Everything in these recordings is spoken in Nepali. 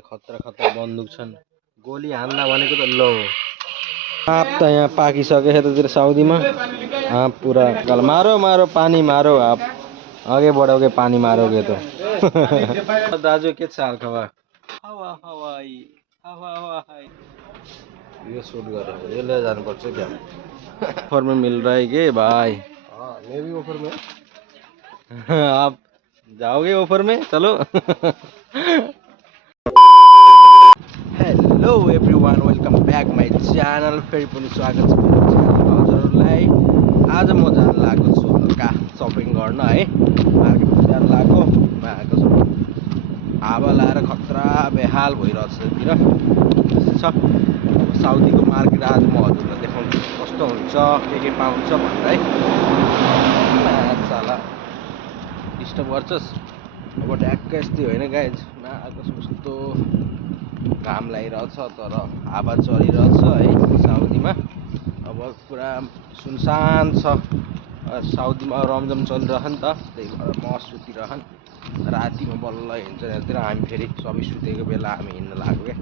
खतरा खतरा बन्दुक छन् गोली हान्दा भनेको त लो आप त यहाँ पाकिसके यतातिर साउदीमा आप पूरा कल मारो मारो पानी मारो आप आगे बढ़ोगे पानी मारोगे तो दाजु के छ हाल खबर हावा हवाई हावा हवाई ये शूट गरेर ये ले जानुपर्छ क्या ऑफर में मिल रहा है के भाई हाँ मैं भी ऑफर में आप जाओगे ऑफर में चलो hello everyone welcome back my channel फेरि पनि स्वागत छ मेरो च्यानलमा हजुरहरूलाई आज म जान लागेको छु हल्का सपिङ गर्न है मार्केट जान लागेको आएको छु हावा लाएर खतरा बेहाल भइरहेछ यतिर त्यस्तै छ अब साउदीको मार्केट आज म हजुरलाई देखाउँछु कस्तो हुन्छ के पाउँछ भनेर है साला डिस्टर्ब गर्छस् अब ट्याक्क यस्तै होइन गाइज आएको छु कस्तो घाम लागिरहेछ तर हावा चलिरहेछ है साउदीमा अब पुरा सुनसान छ साउदीमा रमझम चलिरह नि त त्यही भएर म सुतिरहन् रातिमा बल्ल हिँड्छ यतातिर हामी फेरि सबै सुतेको बेला हामी हिँड्न लाग्यो क्या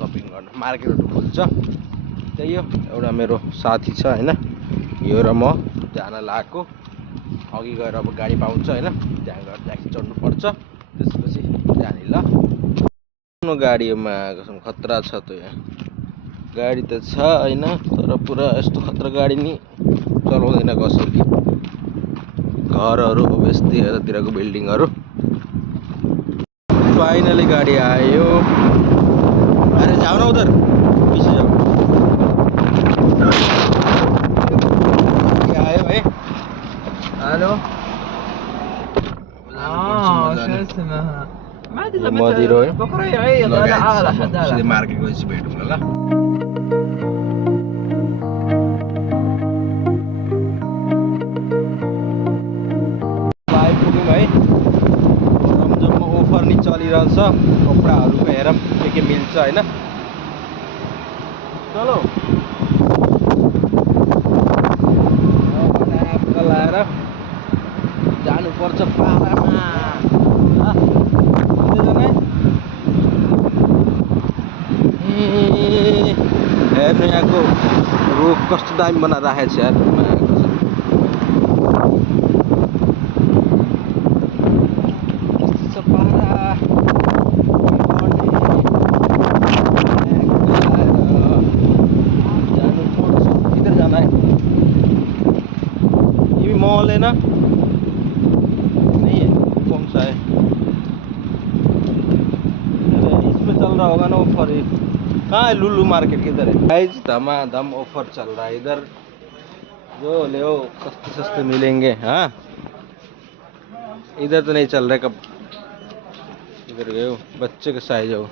सपिङ गर्न मार्केटहरू खुल्छ त्यही हो एउटा मेरो साथी छ होइन यो र म जान लागेको अघि गएर अब गाडी पाउँछ होइन त्यहाँ गएर ट्याक्सी चढ्नुपर्छ त्यसपछि जाने ल गाडीमा आएको छौँ खतरा छ त यहाँ गाडी त छ होइन तर पुरा यस्तो खतरा गाडी नि चलाउँदैन कसैले घरहरू अब यस्तै यतातिरको बिल्डिङहरू फाइनली गाडी आयो अरे जाऊ न उधर पीछे जाऊ आयो है हेलो मदिरो है सीधे मार्केट गएपछि भेटौँला ल आइपुग्यौँ है रमझममा अफर नि चलिरहेछ कपडाहरूको हेरौँ के मिल्छ होइन चलो लाएर जानुपर्छ पारामा हेर्नु यहाँको रुख कस्तो दामी बनाएर राखेको छ यार किधर जाना है ये भी मॉल है ना नहीं है कौन सा है इसमें चल रहा होगा ना ऑफर कहाँ है लुलू मार्केट किधर है गाइस धमाधम ऑफर चल रहा है इधर जो ले सस्ते सस्ते मिलेंगे हाँ इधर तो नहीं चल रहे कब इधर गए हो बच्चे का साइज हो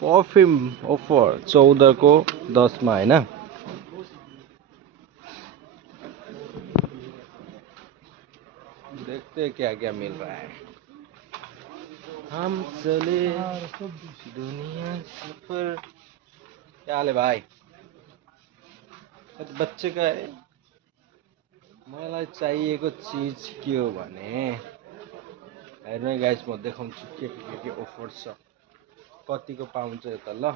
परफ्यूम ऑफर 14 को 10 में है ना देखते हैं क्या क्या मिल रहा है हम चले दुनिया सफर क्या हाल है भाई बच्चे का है मलाई चाहिएको चीज के हो भने हेर्नु गाइस म देखाउँछु के अफर छ कतिको पाउँछ यता ल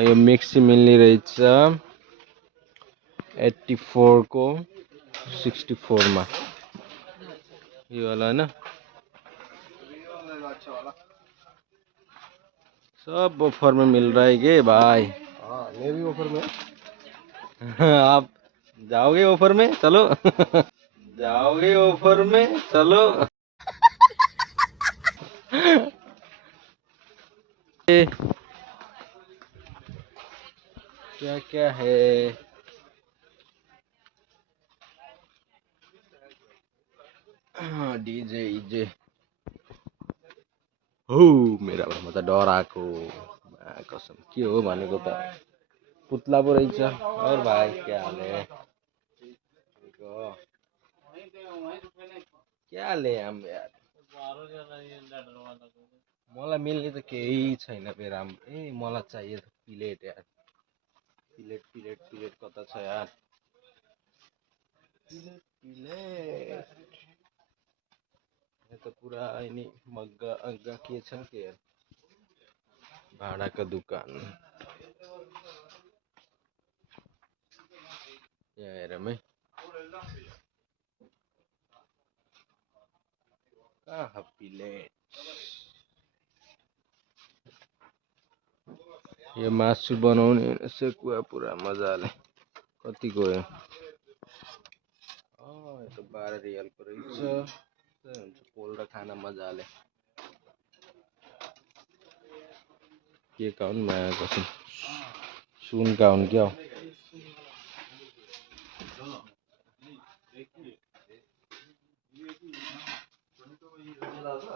यो मिक्सी मिल्ने रहेछ 84 को 64 में ये वाला है ना सब ऑफर में मिल रहा है के भाई हाँ मैं भी ऑफर में आप जाओगे ऑफर में चलो जाओगे ऑफर में चलो क्या क्या है डीजे इजे हो मेरा म त डराको कसम के हो भनेको त पुतला पो रहेछ और भाइ क्या हाल है क्या ले आम यार मलाई मिल्ने त केही छैन फेरि राम्रो ए मलाई चाहियो प्लेट यार प्लेट प्लेट प्लेट कता छ यार प्लेट प्लेट ये त पुरा नि मग्गा अग्गा के छ के यार भाडाको दुकान यहाँ हेरौँ है कहाँ प्लेट यो मासु बनाउने सेकुवा पुरा मजाले कति गयो यो त 12 रियालको रहेछ हुन्छ पोल्ड खाना मजाले के का हुन् माया कसम सुन का हुन् क्या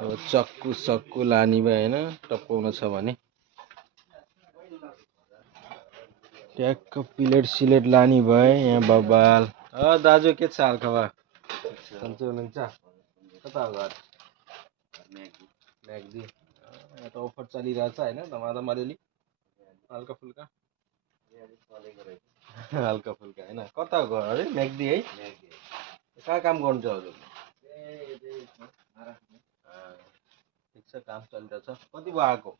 अब चक्कु सक्कु लानी भए होइन टपाउन छ भने ट्याक्क प्लेट सिलेट लानी भए यहाँ बबाल दाजु के छ हालखबर सन्चै हुनुहुन्छ कता हो घर म्याग्दी यहाँ त अफर चलिरहेछ होइन धमाधम अलिअलि हल्का फुल्का हल्का फुल्का होइन कता हो घर अरे म्याग्दी है कहाँ काम गर्नुहुन्छ हजुर ठिक छ काम चलिरहेछ कति भयो आएको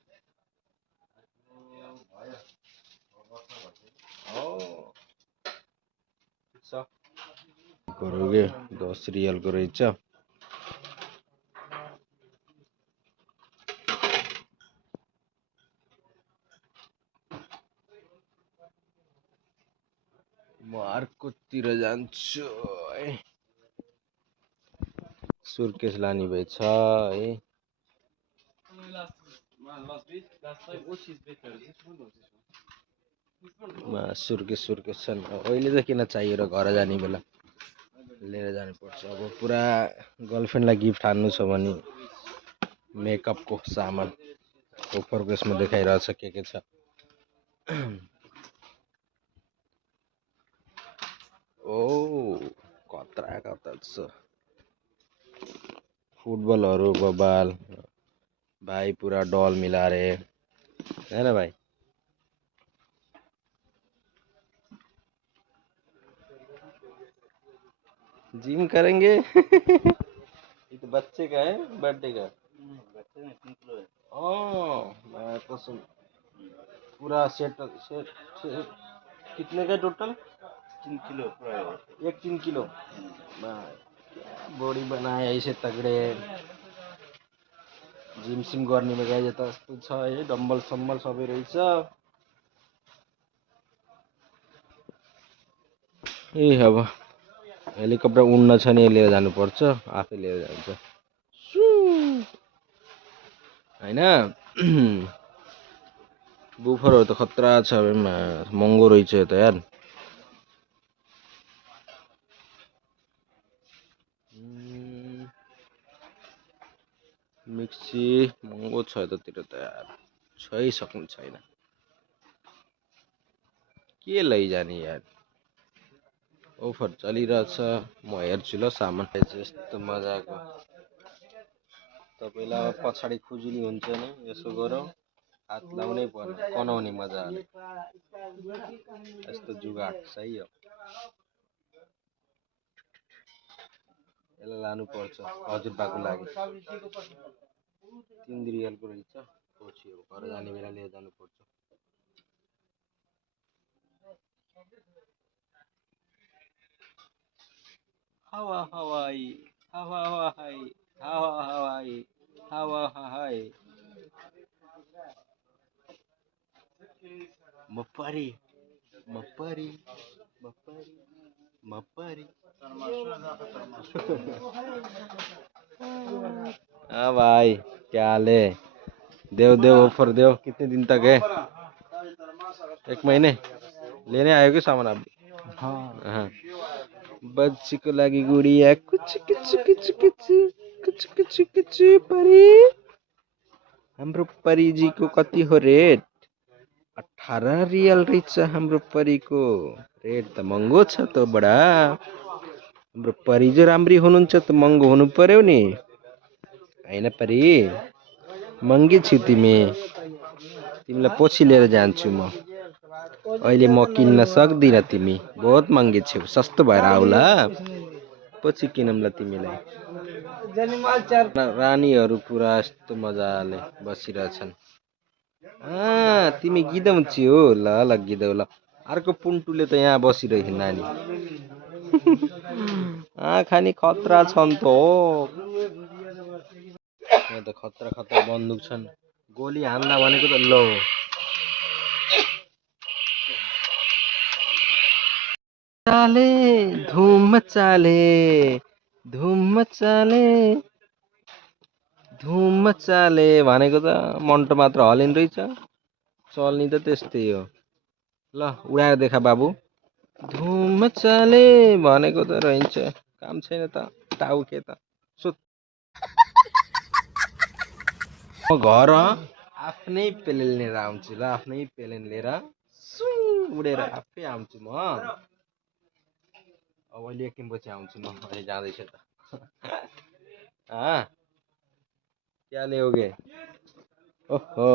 ठिक छ करोगे 10 रियलको रहेछ म अर्कोतिर जान्छु है सुर्केस लाने भएछ है सुर्केस छन् अहिले त किन चाहिएर घर जाने बेला लिएर जानुपर्छ अब पुरा गर्लफ्रेन्डलाई गिफ्ट हान्नु छ भने मेकअपको सामान ओफरको यसमा देखाइरहेछ के छ ओ कता छ फुटबलहरू बबाल भाई पूरा डॉल मिला रहे है ना भाई जिम करेंगे ये तो बच्चे का है बर्थडे का बच्चे में 3 किलो है मैं तो पूरा सेट कितने का टोटल 3 किलो पूरा एक 3 किलो बॉडी बनाए ऐसे तगड़े जिम सिम गर्ने में गए त यस्तो छ है डम्बल सम्बल सबै रहेछ ए अब हेलिकप्टर उड्न छ नि लिएर जानुपर्छ आफै लिएर जान्छ हैन बुफरहरु त खतरा छ महँगो रहेछ त यार मिक्सी महँगो छ यतातिर त यार छै सक्नु छैन के लैजाने यार अफर चलिरहेछ म हेर्छु ल सामान यस्तो मजाको तपाईलाई पछाडी खुजुली हुन्छ नि यसो गरौँ हात लाउनै पर्छ कनाउने मजाले यस्तो जुगाड सही हो यसलाई लानु पर्छ हजुरबाको लागि 3 रियलको रहेछ पछि घर जाने बेला लिएर जानु पर्छ हावा हावाई हावा हावाई हावा हावाई हावा हावाई मपरी मपरी मपरी मपरी हाँ भाई क्या हाल है देव ऑफर देव कितने दिन तक है 1 महीने लेने आयो कि सामान आप हाँ बच्ची को लागि गुड़िया कुछ कुछ कुछ कुछ कुछ कुछ कुछ परी हाम्रो परी जी को कति हो रेट 18 रियल रहेछ हाम्रो परी को रेट त महँगो छ त बडा हाम्रो परी जो राम्री हुनुहुन्छ त महँगो हुनु पर्यो नि होइन परी महँगी छु तिमी तिमीलाई पछि लिएर जान्छु म अहिले म किन्न सक्दिनँ तिमी बहुत महँगी छौ सस्तो भएर आउला पछि किनौँला तिमीलाई रानीहरू पुरा यस्तो मजाले बसिरहेछन् तिमी गिदाउँछौ हो ल ल गिदाउ ल अर्को पुन्टुले त यहाँ बसिरहेको नानी खानी खतरा छन् त हो यहाँ त खतरा खतरा बन्दुक छन् गोली हान्दा भनेको त लो चाले धुम चाले धुम चाले धुम चाले भनेको त मन्टो मात्र हलिन रहेछ चल्नी त त्यस्तै हो ल उडाएर देखा बाबु धुम चाले भनेको त रहन्छ काम छैन त टाउके त सुत म घर आफ्नै पेलेन लिएर आउँछु ल आफ्नै पेलेन लिएर उडेर आफै आउँछु म अब अहिले एकछिनपछि आउँछु म अहिले जाँदैछ त क्या ल्याओगे ओहो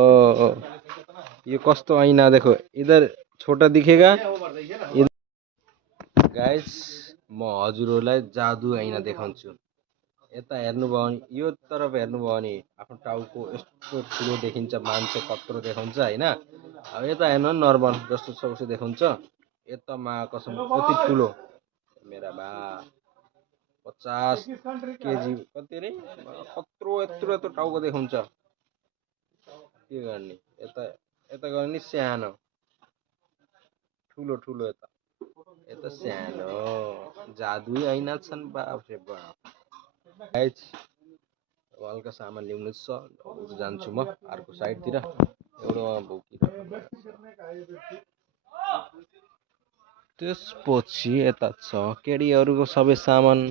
ये कस्तो ऐना देखो इधर छोटा दिखेगा गाइस म हजुरहरूलाई जादु ऐना देखाउँछु यता हेर्नुभयो भने यो तरफ हेर्नुभयो भने आफ्नो टाउको यस्तो ठुलो देखिन्छ मान्छे कत्रो देखाउँछ होइन अब यता हेर्नु नर्मल जस्तो सबसे देखाउँछ यता मा कसम कति ठुलो मेरा बा 50 केजी कति रे कत्रो यत्रो यत्रो टाउको देखाउँछ के गर्ने यता यता गर्ने नि सानो ठुलो ठुलो यता यता सानो जादुई ऐना छन् बाफ रे बाफ गाइस हल्का सामान ल्याउनु छ जान्छु म अर्को साइडतिर एउटा भोकी त्यसपछि यता छ केटीहरूको सबै सामान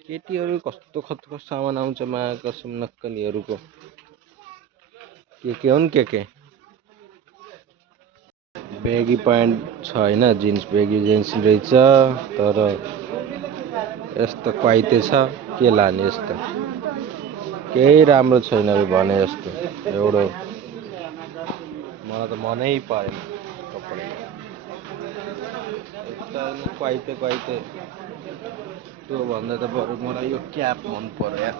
केटीहरू कस्तो कस्तो सामान आउँछ मा कसम नक्कलीहरूको के हुन् के बेगी प्यान्ट छ होइन जिन्स बेगी जिन्स रहेछ तर यस्तो क्वाइते छ के लाने यस्तो केही राम्रो छैन भने जस्तो एउटा मलाई त मनै परेन कपडा क्वाइते क्वाइते त्यो भन्दा त बरु मलाई यो क्याप मन पर्यो यार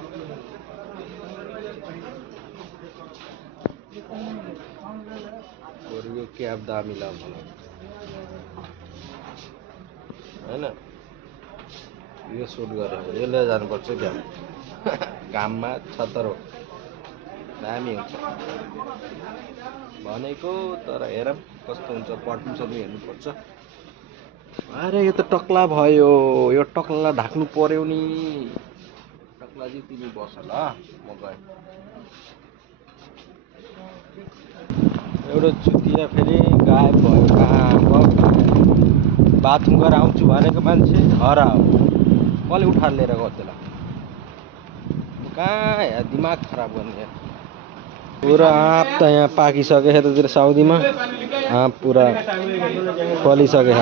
बरु यो क्याप दामी लाग्छ होइन यो सुट गरेर यो लिएर जानुपर्छ क्या घाममा छतरो दामी हुन्छ भनेको तर हेरौँ कस्तो हुन्छ पट्नु सबै हेर्नुपर्छ अरे यो त टक्ला भयो यो टक्ला ढाक्नु पर्यो नि टक्ला चाहिँ तिमी बस ल म गएँ एउटा चुतिया फेरि गायब भयो कहाँ बाथरुम गरेर आउँछु भनेको मान्छे हरा हो कसले उठाएर लिएर गयो त्यसलाई कहाँ या दिमाग खराब गर्ने पुरा आँप त यहाँ पाकिसक्यो यतातिर साउदीमा आँप पुरा फलिसक्यो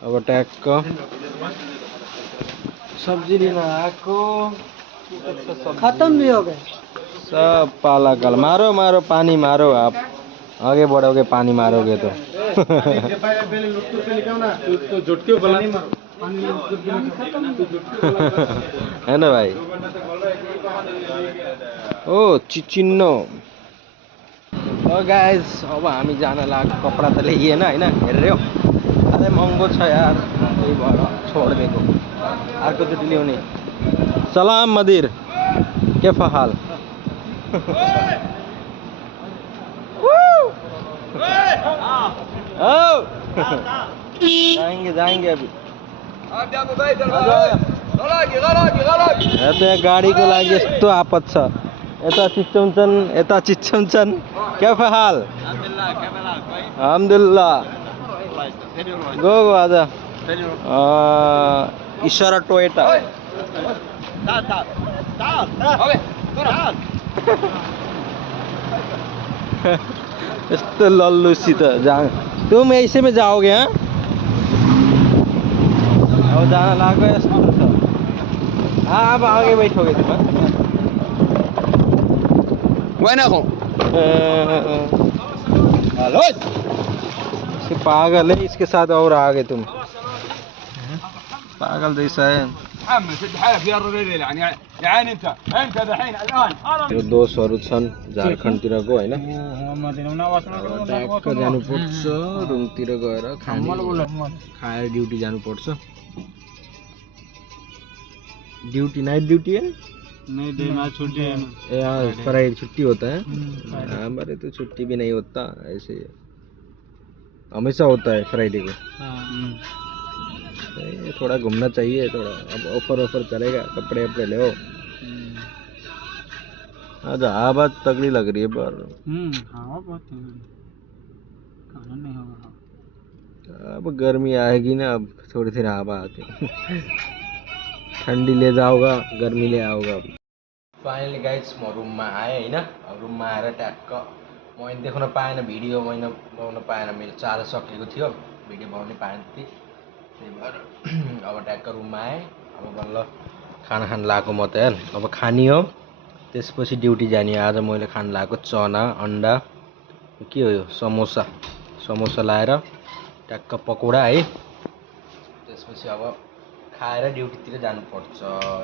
अब ट्याक्क सब्जी लिन आएको खत्म भी हो गए सब पाला काल मारो मारो पानी मारो आप आगे बढ़ोगे पानी मारोगे तो है ना भाई ओ चिचिन्नो गाइज अब हामी जान लाग्यो कपडा त ल्याइएन होइन हेरेर अरे महँगो छ यार त्यही भएर छोडिदिएको अर्कोचोटि ल्याउने सलाम मदिर के हाल जाएंगे जाएंगे अभी यहाँ गाडीको लागि यस्तो आपत छ यता चिच्याउँछन् क्या हाल अल्हम्दुलिल्लाह गो आज इशारा टोयोटा यस्तो लल्लूसित तुम ऐसे में जाओगे हाँ अब जान लाग्यो यस्तो छ अब अघि बैठोगे तिमी وين اخو؟ हेलो से पागल है इसके साथ और आ गए तुम पागल जैसा है محمد شد حالك يا الرجل يعني يا عين انت دحين الان यो दोषहरू छन् झारखण्डतिरको होइन ट्याक्क जानुपर्छ रुमतिर गएर खाएर ड्युटी जानुपर्छ ड्यूटी नाइट ड्यूटी है नहीं देना छुट्टी है यार फ्राइडे छुट्टी होता है हमारे तो छुट्टी भी नहीं होता ऐसे हमेशा होता है फ्राइडे को थोड़ा घूमना चाहिए थोड़ा अब ऑफर चलेगा कपड़े वपड़े ले आज हवा तगड़ी लग रही है पर हवा बहुत खाना नहीं होगा अब गर्मी आएगी ना अब थोड़ी देर हवा आती ठंडी ले जाओगा गर्मी ले आओगा फाइनली गाइज म रुममा आएँ होइन रुममा आएर ट्याक्क मैले देखाउन पाएन भिडियो मैले बनाउन पाएन मेरो चार्ज सकिएको थियो भिडियो बनाउनै पाएन त्यही भएर अब ट्याक्क रुममा आएँ अब बल्ल खाना खान लगाएको म त यार अब खाने हो त्यसपछि ड्युटी जाने आज मैले खान लगाएको चना अन्डा के हो यो समोसा लाएर ट्याक्क पकौडा है त्यसपछि अब खाएर ड्युटीतिर जानुपर्छ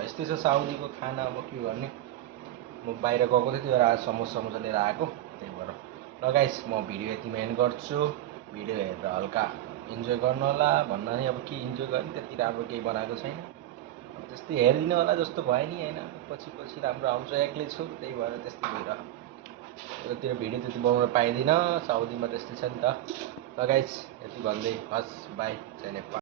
यस्तै छ साउदीको खाना अब के गर्ने म बाहिर गएको थिएँ त्यही भएर आज समोसा लिएर आएको त्यही भएर ल गाइस म भिडियो यतिमा एन्ड गर्छु भिडियो हेरेर हल्का इन्जोय गर्नु होला भन्दा नि अब के इन्जोय गर्ने त्यति राम्रो केही बनाएको छैन अब त्यस्तै हेरिदिनु होला जस्तो भयो नि होइन पछि राम्रो आउँछ एक्लै छु त्यही भएर त्यस्तै भइरह यतातिर भिडियो त्यति बनाउन पाइँदैन साउदीमा त्यस्तै छ नि त ल गाइस यति भन्दै हस् बाई जय नेपाल